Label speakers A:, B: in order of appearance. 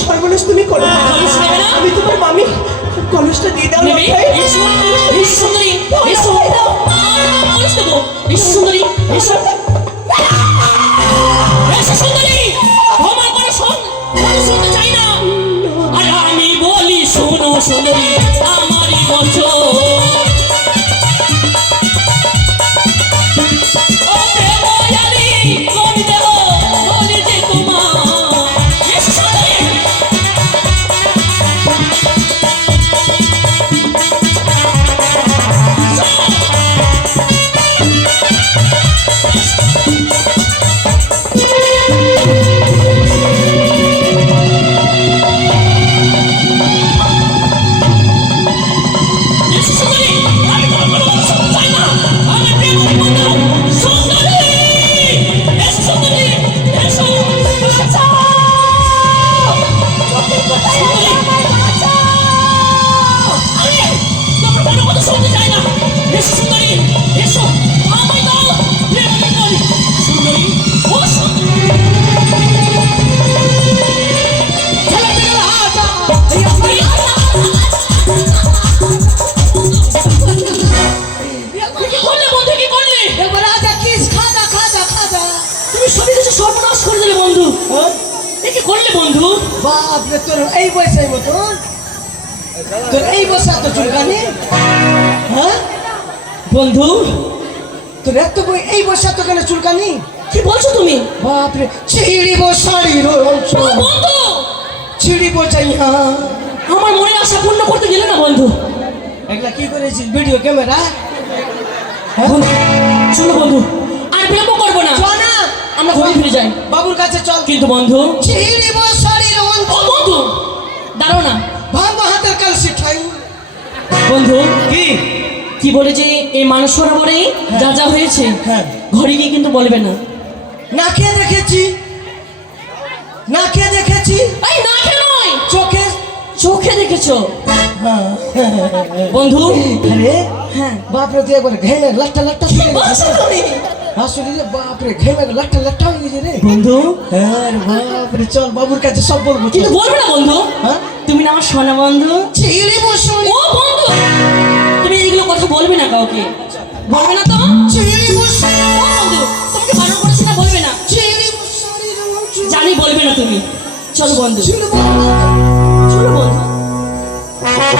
A: সর্বনাশ তুমি করো। আমি তোমার মামি। কলসটা দিয়ে দাও আমারই বছর কি করলে বন্ধু।
B: বাপ রে তোর এই বয়সে মতন তোর এই বয়সে এত চুলকানি? হ্যাঁ?
A: বন্ধু।
B: তোর এত এই বয়সে এত কেন চুলকানি?
A: কি বলছো তুমি?
B: বাপ রে ছিড়িব শাড়ির
A: বন্ধু।
B: ছিড়িব চাইয়া
A: আমার মনের আশা পূর্ণ করতে গেলে না বন্ধু।
B: এগুলা কি করেছিস? Video camera? হ্যাঁ
A: শোনো বন্ধু আর বিলম্ব করব না। ঘরে ফিরে যাই।
B: বাবুর কাছে চল।
A: কিন্তু বন্ধু
B: ছিড়িব
A: ও বন্ধু দাঁড়াও না।
B: ভাঙবো হাতের কালসি ঠাই
A: বন্ধু
B: কি?
A: কি বলে যে এই মানুষ সরোবরে যা যা হয়েছে
B: হ্যাঁ।
A: ঘরে গিয়ে কিন্তু বলবে না।
B: না খেয়ে দেখেছি। না খেয়ে দেখেছি।
A: এই না খেয়ে নয়।
B: চোখে।
A: চোখে দেখেছ।
B: হ্যাঁ।
A: বন্ধু।
B: আরে
A: হ্যাঁ।
B: বাপরে তুই একবার ঘেমে লাট্টা লাট্টা
A: বলছো
B: রে বাপরে ঘেমে লাট্টা লাট্টা হয়ে গেছে রে।
A: বন্ধু?
B: হ্যাঁ রে বাপরে চল বাবুর কাছে সব বলব
A: কিন্তু
B: চল।
A: বলবে না বন্ধু?
B: হ্যাঁ?
A: তুমি না আমার সোনা বন্ধু?
B: ছিড়ি
A: ও বন্ধু! তুমি এইগুলো কথা বলবে না কাউকে। বলবে না তো?
B: ছিড়ি বসুন
A: ও বন্ধু তোমাকে বারণ করেছি না বলবে না?
B: ছিড়ি
A: জানি বলবে না তুমি। চলো বন্ধু।
B: ছিড়ি বসুন
A: চলো বন্ধু।